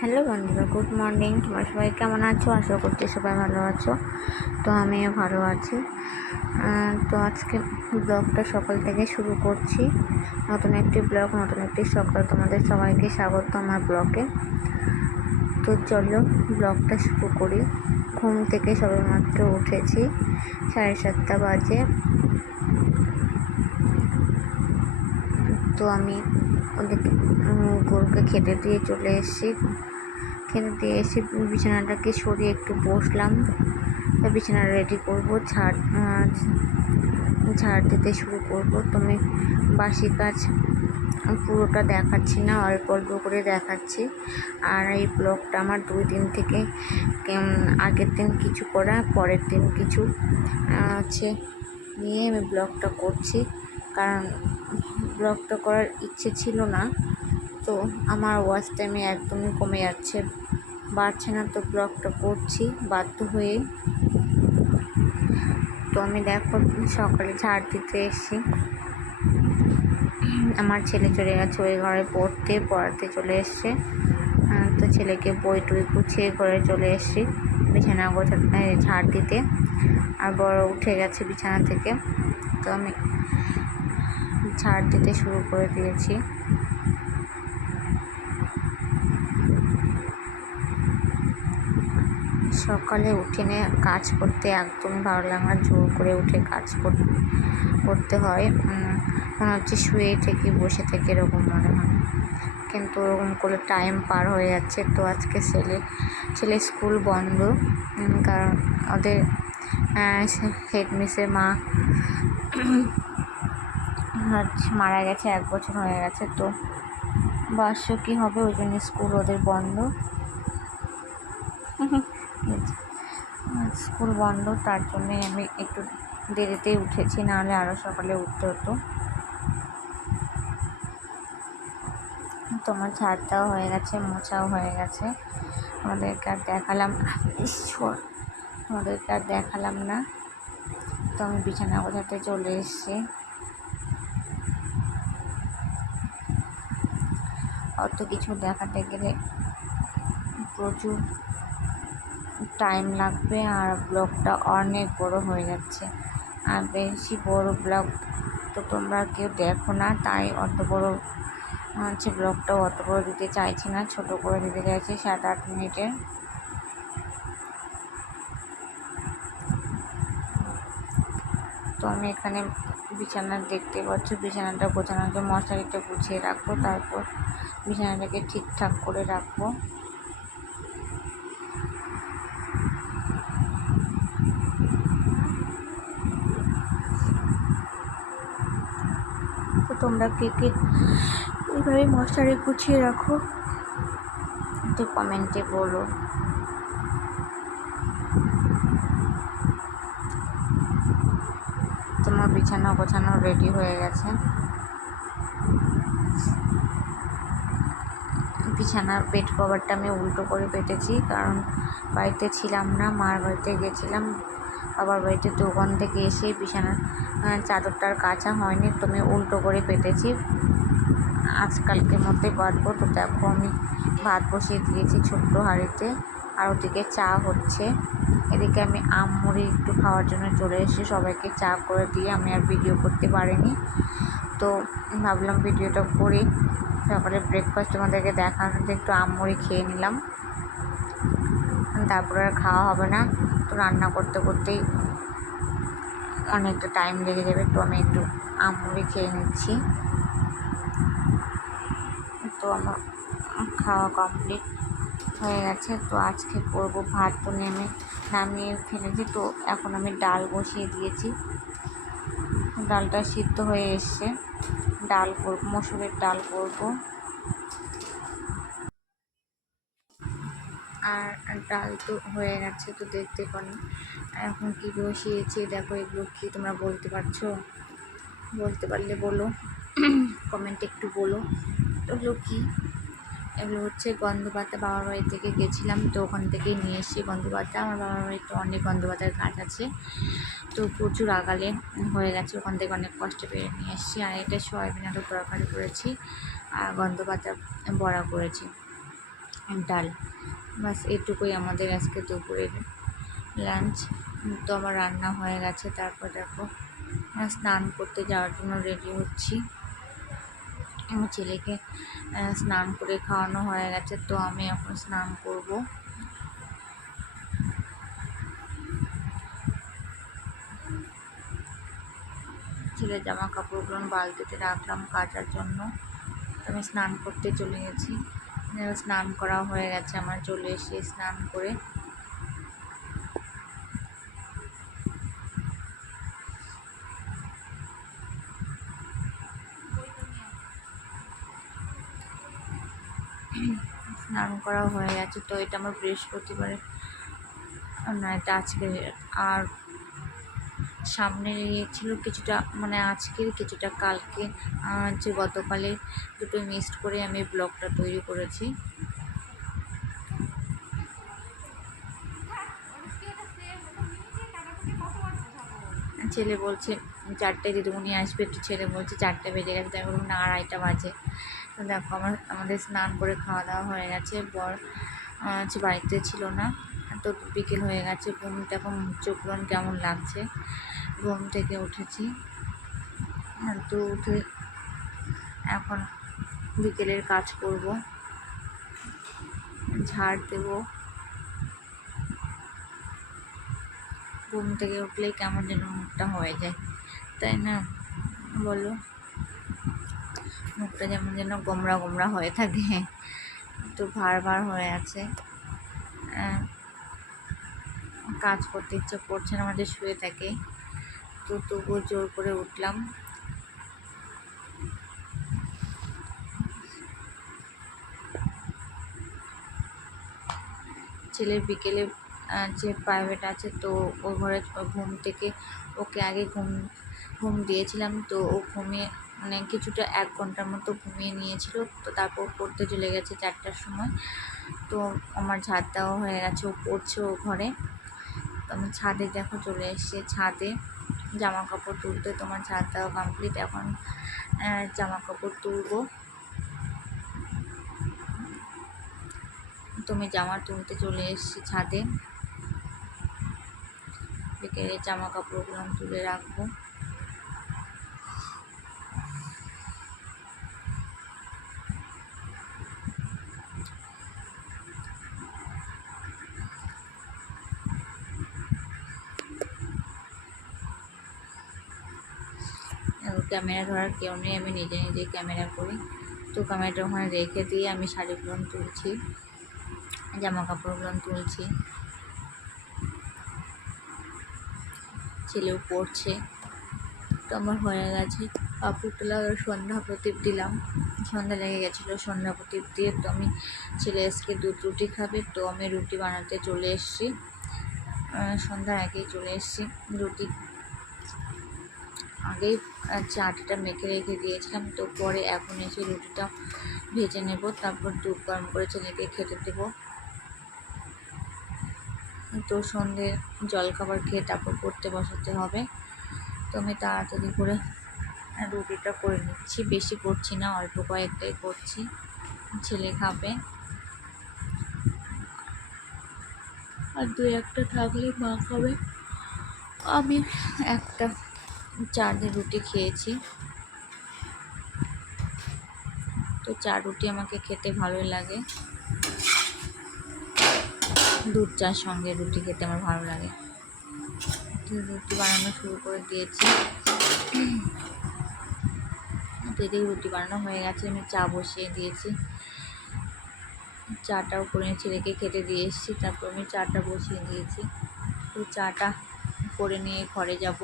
Hello বন্ধুরা, good morning. তোমরা সবাই কেমন আছো? আশা করছি সবাই ভালো আছো। তো আমিও ভালো আছি। তো আজকে ব্লগটা সকাল থেকে শুরু করছি। নতুন একটি ব্লগ, নতুন একটি সকাল। তোমাদের সবাইকে স্বাগত আমার ব্লগে। তো চলো ব্লগটা শুরু করি। ঘুম থেকে সবে মাত্র উঠেছি, সাড়ে সাতটা বাজে। তো আমি ওদেরকে গরুকে খেতে দিয়ে চলে এসেছি। দিয়ে এসে বিছানাটাকে সরিয়ে একটু বসলাম। বিছানা রেডি করব আহ, ঝাড় দিতে শুরু করব। তো আমি বাসি কাজ পুরোটা দেখাচ্ছি না অল্প অল্প করে দেখাচ্ছি। আর এই ব্লগটা আমার দুই দিন থেকে আগের দিন কিছু করা পরের দিন কিছু হচ্ছে নিয়ে আমি ব্লগটা করছি। কারণ ব্লগটা করার ইচ্ছে ছিল না। তো আমার ওয়াচ টাইমে একদমই কমে যাচ্ছে। বাড়ছে না তো ব্লগটা করছি, বাধ্য হয়ে। তো আমি দেখো সকালে ঝাড় দিতে এসেছি। আমার ছেলে চলে গেছে, ওই ঘরে পড়তে, পড়াতে চলে এসছে। তো ছেলেকে বই টই গুছিয়ে ঘরে চলে এসেছি, বিছানা গোছাতে ঝাড় দিতে। আর বড় উঠে গেছে বিছানা থেকে। তো আমি ঝাড় দিতে শুরু করে দিয়েছি। সকালে উঠে নিয়ে কাজ করতে একদম ভালো লাগে না, জোর করে উঠে কাজ কর- করতে হয়। মনে হচ্ছে শুয়ে থেকে, বসে থেকে এরকম মনে হয়। কিন্তু ওরকম করে টাইম পার হয়ে যাচ্ছে। তো আজকে ছেলে ছেলে স্কুল বন্ধ। কারণ ওদের হেড মিসের মা হচ্ছে, মারা গেছে, এক বছর হয়ে গেছে। তো, বার্ষিকী হবে, ওই জন্য স্কুল ওদের বন্ধ। স্কুল বন্ধ, তার জন্যে আমি একটু দেরিতেই উঠেছি, নাহলে আরও সকালে উঠতে হতো। তোমার ঝাড়টাও হয়ে গেছে, মোছাও হয়ে গেছে। আমাদেরকে আর দেখালাম, ঈশ্বর! তোমাদেরকে আর দেখালাম না। তো আমি বিছানা গোছাতে চলে এসেছি। অত কিছু দেখাতে গেলে প্রচুর টাইম লাগবে আর ব্লগটা অনেক বড় হয়ে যাচ্ছে। আর বেশি বড় ব্লগ তো তোমরা কেউ দেখো না, তাই অত বড়, হচ্ছে ব্লগটাও অত বড় দিতে চাইছি না, ছোট করে দিতে চাইছি সাত আট মিনিটের তো আমি এখানে বিছানা দেখতে পাচ্ছ, বিছানাটা গোছানোর মশারিটা গুছিয়ে রাখব, তারপর বিছানাটাকে ঠিকঠাক করে রাখব তো তোমরা কে কে এইভাবে মশারি গুছিয়ে রাখো। একটু কমেন্টে বলো। তোমার বিছানা গোছানো রেডি হয়ে গেছে। বিছানার বেড কভারটা আমি উল্টো করে পেটেছি কারণ বাড়িতে ছিলাম না, মার বাড়িতে গেছিলাম। বাবার বাড়িতে দোকান থেকে এসে বিছানার চাদরটার কাঁচা হয়নি, তো আমি উল্টো করে পেতেছি। আজকালকে মধ্যে বাঁধবো, তো দেখো আমি ভাত বসিয়ে দিয়েছি ছোট্ট হাঁড়িতে, আর ওদিকে চা হচ্ছে। এদিকে আমি আম মুড়ি একটু খাওয়ার জন্য চলে এসেছি, সবাইকে চা করে দিয়ে আমি আর ভিডিও করতে পারিনি। তো ভাবলাম ভিডিওটা করি সকালে ব্রেকফাস্ট তোমাদেরকে দেখানোতে একটু আম মুড়ি খেয়ে নিলাম। তারপরে আর খাওয়া হবে না। রান্না করতে করতেই অনেকটা টাইম লেগে যাবে। তো আমি একটু আম মুড়ি খেয়ে নিচ্ছি। তো আমার খাওয়া কমপ্লিট হয়ে গেছে। তো আজকে করব ভাত। তো নেমে নামিয়ে ফেলেছি। তো এখন আমি ডাল বসিয়ে দিয়েছি। ডালটা সিদ্ধ হয়ে এসছে। ডাল করব, মসুরের ডাল করব। আর ডাল তো হয়ে গেছে তো দেখতে পারি। এখন কী বসিয়েছি? দেখো এগুলো কি তোমরা বলতে পারছ? বলতে পারলে বলো। কমেন্টে একটু বলো। এগুলো কি? এগুলো হচ্ছে গন্ধপাতা। বাবার বাড়ি থেকে গেছিলাম তো ওখান থেকেই নিয়ে এসেছি গন্ধপাতা। আমার বাবার বাড়িতে অনেক গন্ধপাতার গাছ আছে। তো প্রচুর আগালে হয়ে গেছে। ওখান থেকে অনেক কষ্ট পেয়ে নিয়ে এসেছি। আর এটা সয়াবিন আলু তরকারি করেছি। আর গন্ধপাতা বড়া করেছি। ডাল। বাস এটুকুই আমাদের আজকে দুপুরের লাঞ্চ তো আমার রান্না হয়ে গেছে, তারপর দেখো স্নান করতে যাওয়ার জন্য রেডি হচ্ছি। আমার ছেলেকে স্নান করে খাওয়ানো হয়ে গেছে, তো আমি এখন স্নান করব। ছেলের জামা কাপড়গুলো বালতিতে রাখলাম কাচার জন্য। আমি স্নান করতে চলে গেছি। স্নান করা হয়ে গেছে, আমার চলে এসে স্নান করে স্নান করা হয়ে গেছে। তো এটা আমার বৃহস্পতিবারে। না, এটা আজকে। আর সামনে ইয়ে ছিল কিছুটা মানে আজকের কিছুটা কালকে যে গতকালে দুটো মিক্সড করে আমি ব্লগটা তৈরি করেছি। ছেলে বলছে, চারটে দিদিমণি আসবে। একটু ছেলে বলছে, চারটে বেজে গেছে। তাই বললাম না আড়াইটা বাজে। দেখো, আমার, আমাদের স্নান করে খাওয়া দাওয়া হয়ে গেছে। বর হচ্ছে বাড়িতে ছিল না। তো বিকেল হয়ে গেছে। ঘুমটা এখন চোখগুলো কেমন লাগছে? ঘুম থেকে উঠেছি। তো উঠে এখন বিকেলের কাজ করব। ঝাড় দেবো। ঘুম থেকে উঠলেই কেমন যেন মুখটা হয়ে যায়। তাই না? বলো। মুখটা যেমন যেন গোমরা গোমরা হয়ে থাকে। তো ভার ভার হয়ে আছে। কাজ করতে ইচ্ছে করছে না, আমাদের শুয়ে থাকে। তো তবুও জোর করে উঠলাম। ছেলের বিকেলে যে প্রাইভেট আছে, তো ওই ঘরে ঘুম থেকে ওকে আগে ঘুম ঘুম দিয়েছিলাম। তো ও ঘুমিয়ে মানে কিছুটা এক ঘণ্টার মতো ঘুমিয়ে নিয়েছিল। তো তারপর পড়তে চলে গেছে চারটার সময়। তো আমার ঝাড় দেওয়া হয়ে গেছে, ও পড়ছে ও ঘরে। তো আমি ছাদে দেখো চলে এসছে, ছাদে জামা কাপড় তুলতে তোমার ছাদ দেওয়া কমপ্লিট এখন জামা কাপড় তুলবো। তুমি জামা তুলতে চলে এসছি ছাদে। বিকেলে জামা কাপড়গুলো তুলে রাখব। ক্যামেরা ধরার কেউ নেই, আমি নিজে নিজে ক্যামেরা করি। তো ক্যামেরাটা ওখানে রেখে দিয়ে আমি শাড়িগুলো তুলছি জামা কাপড়গুলো তুলছি। ছেলেও পড়ছে। তো আমার হয়ে গেছে। কাপড় তোলা সন্ধ্যা প্রদীপ দিলাম। সন্ধ্যা লেগে গেছিল সন্ধ্যা প্রদীপ দিয়ে। তো আমি ছেলে আজকে দুধ রুটি খাবে, তো আমি রুটি বানাতে চলে এসেছি। সন্ধ্যার আগেই চলে এসেছি। রুটি আগেই আটাটা মেখে রেখে দিয়েছিলাম, তো পরে এখন এসে রুটিটা ভেজে নেব, তারপর দুধ গরম করে ছেলেকে খেতে দেবো। তো সন্ধে জলখাবার খেয়ে তারপর পড়তে বসাতে হবে। তো আমি তাড়াতাড়ি করে রুটিটা করে নিচ্ছি, বেশি করছি না, অল্প কয়েকটাই করছি, ছেলে খাবে। আর দু একটা থাকলে মা খাবে, আমি একটা চার দিন রুটি খেয়েছি। তো চার রুটি আমাকে খেতে ভালোই লাগে। দুধ চার সঙ্গে রুটি খেতে আমার ভালো লাগে। রুটি বানানো শুরু করে দিয়েছি। এদিকে রুটি বানানো হয়ে গেছে, আমি চা বসিয়ে দিয়েছি। চাটাও করে নিয়ে ছেলেকে খেতে দিয়ে এসেছি, তারপর আমি চাটা বসিয়ে দিয়েছি। তো চাটা করে নিয়ে ঘরে যাব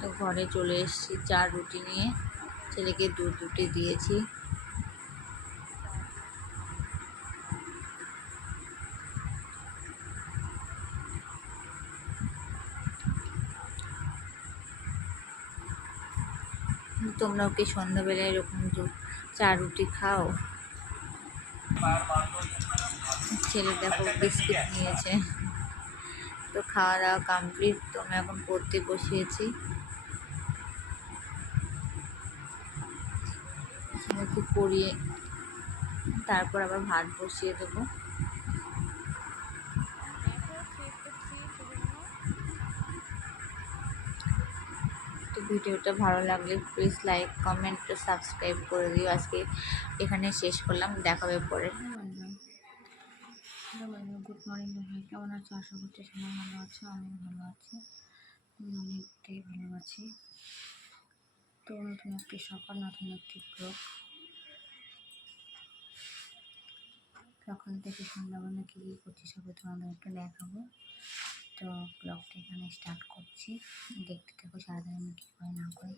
তো ঘরে চলে এসেছি চা রুটি নিয়ে। ছেলেকে দুধ রুটি দিয়েছি। তোমরাও কি সন্ধ্যাবেলায় এরকম চা রুটি খাও। ছেলে দেখো বিস্কিট নিয়েছে। তো খাওয়া দাওয়া কমপ্লিট তো আমি এখন পড়তে বসিয়েছি। মুখে পরিয়ে তারপর আবার ভাত বসিয়ে দেবো। তো ভিডিওটা ভালো লাগলে প্লিজ লাইক কমেন্ট সাবস্ক্রাইব করে দিও। আজকে এখানে শেষ করলাম দেখাবে পরে। গুড মর্নিং ভাই কেমন আছো? আশা করছি সবাই ভালো আছো আমি ভালো আছি। আমি অনেকটাই ভালো আছি। তো নতুন একটি সকাল, নতুন একটি ব্লগ সকাল থেকে সন্ধ্যাবেলা কী কী করছি সব তোমাদেরকে দেখাবো। তো ব্লগটা এখানে স্টার্ট করছি। দেখতে থাকো সারাদিন আমি কী করে না করি।